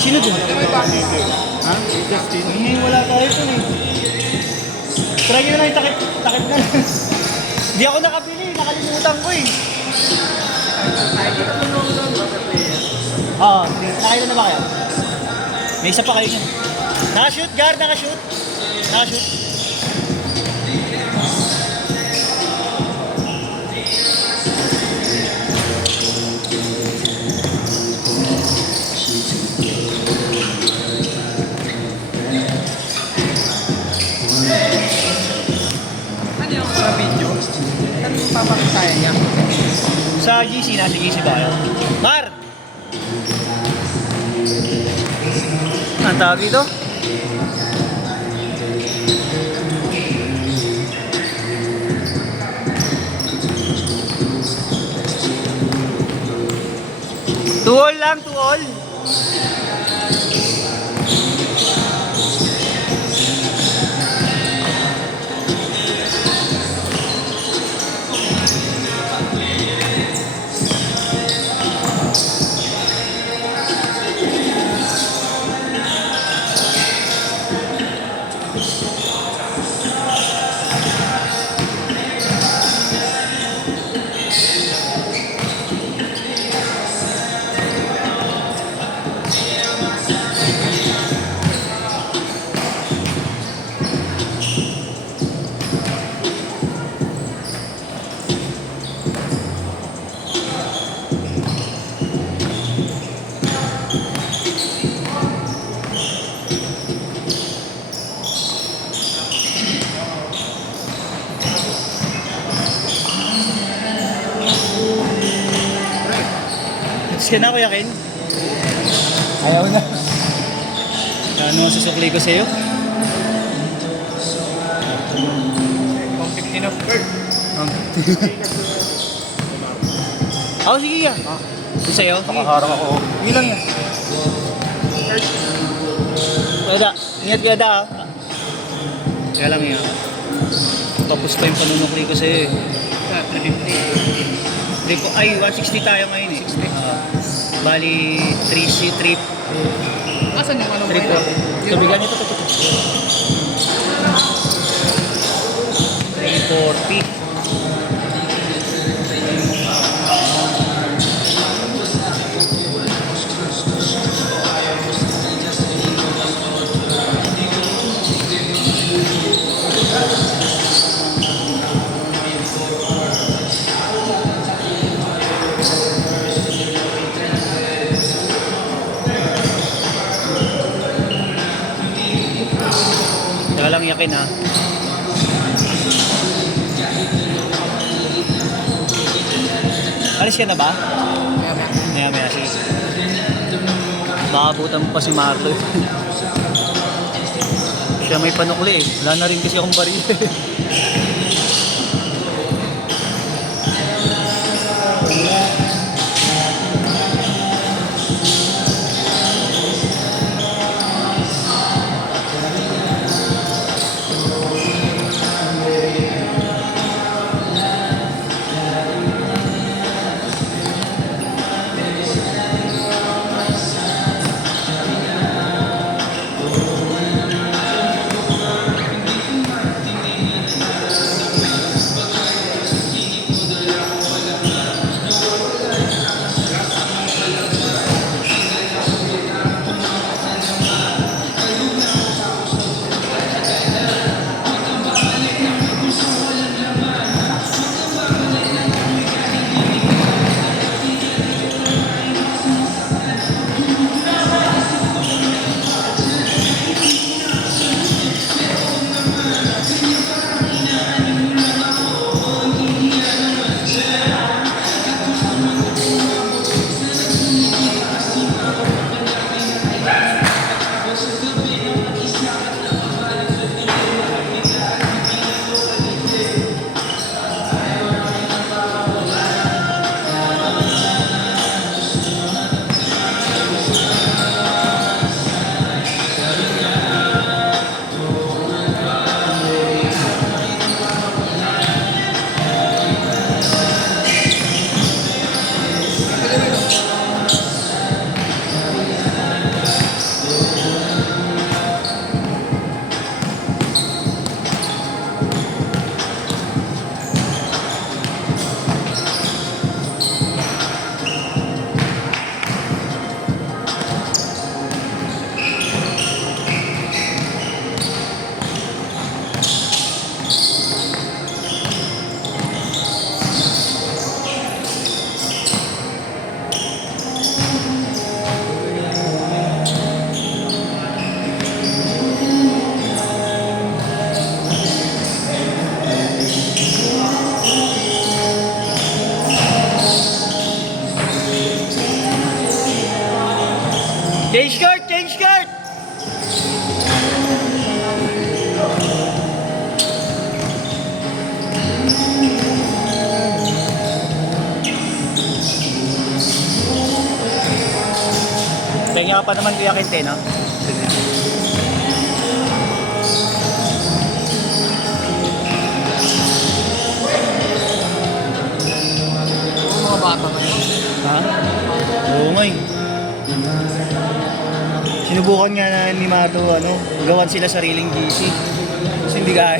Sino dun? Ha? Justin. Hindi, wala tayo dun eh. Try nyo na yung takip na. Hindi ako nakabili, nakalimutan ko eh. Oo, nakita na ba kayo? May isa pa kayo niyan. Nakashoot, guard, nakashoot. Nakashoot. Ano yung sa video? Ano yung papakitaya niya? Sa GC, nasa GC ba kayo? Mar! Ang tawag dito? Tuol lang, tuol. Ka na, Kuya Ken? Ayaw na. Ano ang susukli ko sa'yo? Kung 15 of bird. Oh, sige ka. Ito sa'yo? Sige. Nakaharang ako. Hindi lang yan. Gada. Ingat gada ah. Kaya lang yan. Tapos pa yung panunukli ko sa'yo eh. 350. Ay, 160 tayo ngayon eh. 60. Bali, 3 trip. Asan yung ano? 340. Tubigan nyo ito. 340. Saka lang yakin ha. Alis ka na ba? Maya, sige. Baka abutan mo pa si Marlo. Siya may panukli eh. Wala na rin kasi akong baril. Change card! Change card! Tingnan ka pa naman Kuya Kente, no? Mga bata na yun. Ha? Oo nga eh. Sinubukan nga na ni Mato, gawan sila sariling GC. Kasi hindi kaya.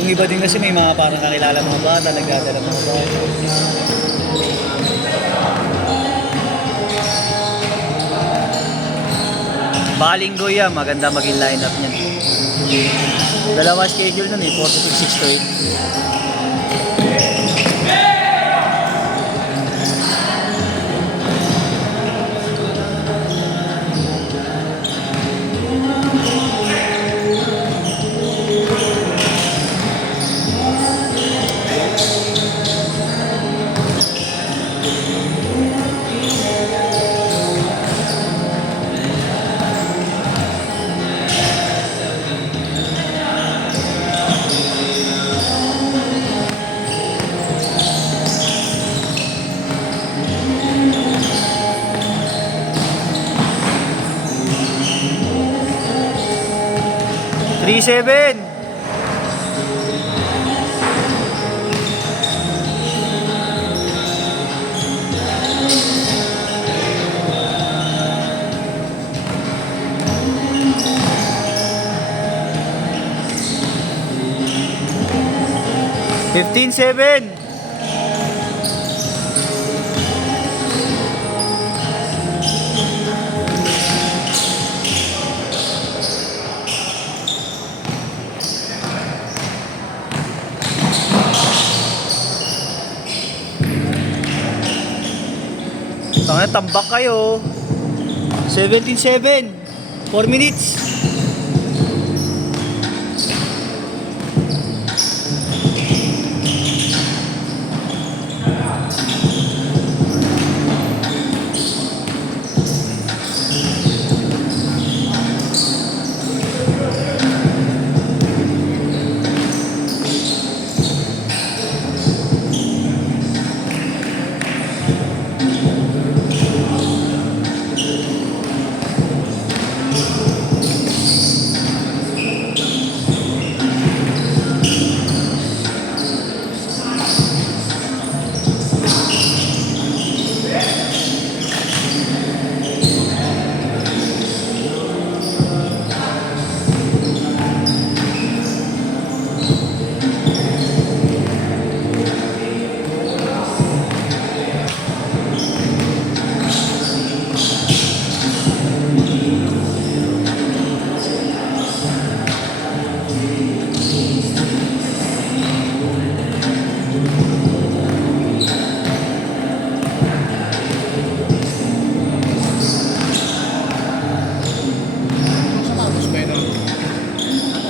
Yung iba din kasi may mga parang kakilala mga bata, nagdadala mga bata. Balinggo yan, maganda maging lineup niyan. Dalawa schedule nun 4 to 6, 6 to 8. Three seven. Fifteen seven. Tambak kayo. 17-7. 4 minutes.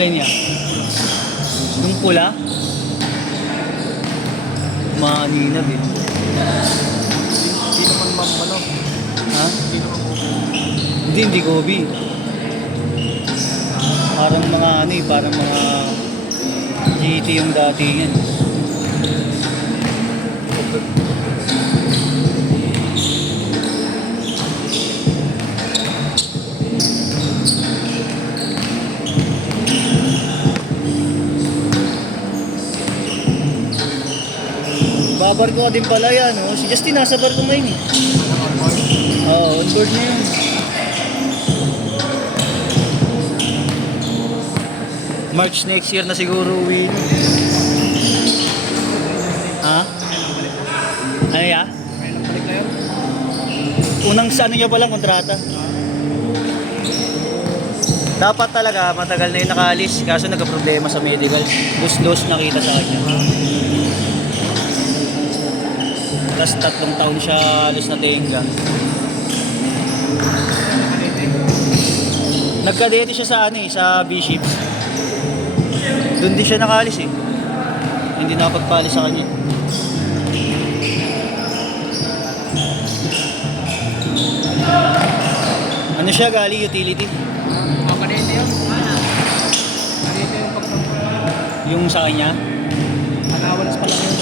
Alin niya? Yung pula? Maninag eh. Hindi naman mamano. Ha? Hindi naman Hindi gobi. Parang mga parang mga GT yung datingan. Babar ko din pala yan, oh. Si Justin nasa bar ko ngayon eh. Oo, on board na yun. March next year na siguro uwi. Ha? Ano ya? Kailan balik na yun? Unang sa ano niya palang kontrata. Dapat talaga matagal na yung nakaalis kaso nagka-problema sa medical. Dos nakita sa kanya. Tapos 3 taon siya alis na tenga. Nagkadete siya sa sa B-Ships. Doon din siya nakaalis eh. Hindi nakapagpaalis sa kanya. Ano siya, gali? Utility? Makanete yun. Makanete yung pagpapalala. Yung sa kanya? Allowance pa lang yun.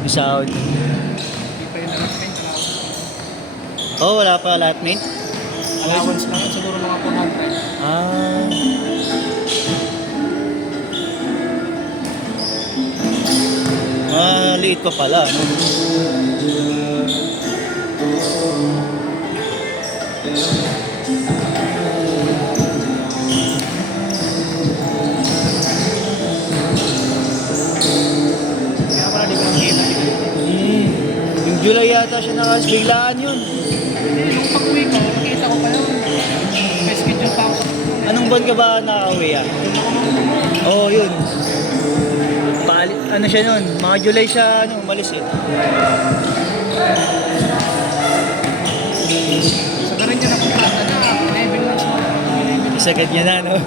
Yung sound? Hindi pa yun allowance. Oh, wala pa lahat, mate? Allowance lang yun. Siguro mga 400. Ah. Liit pa pala, no? Kaya pala di ko lang kita. Yung July yata siya nakas, biglaan yun. Hindi, nung pag-uwi ko, nakita ko pa yun. May schedule pa ako. Anong buwan ka ba nakauwi ah? Oo, yun. Ano siya nun? Mga July siya umalis eh. Sa ganun niya napunta na, 11 months mo. 11 Isagad niya na, no?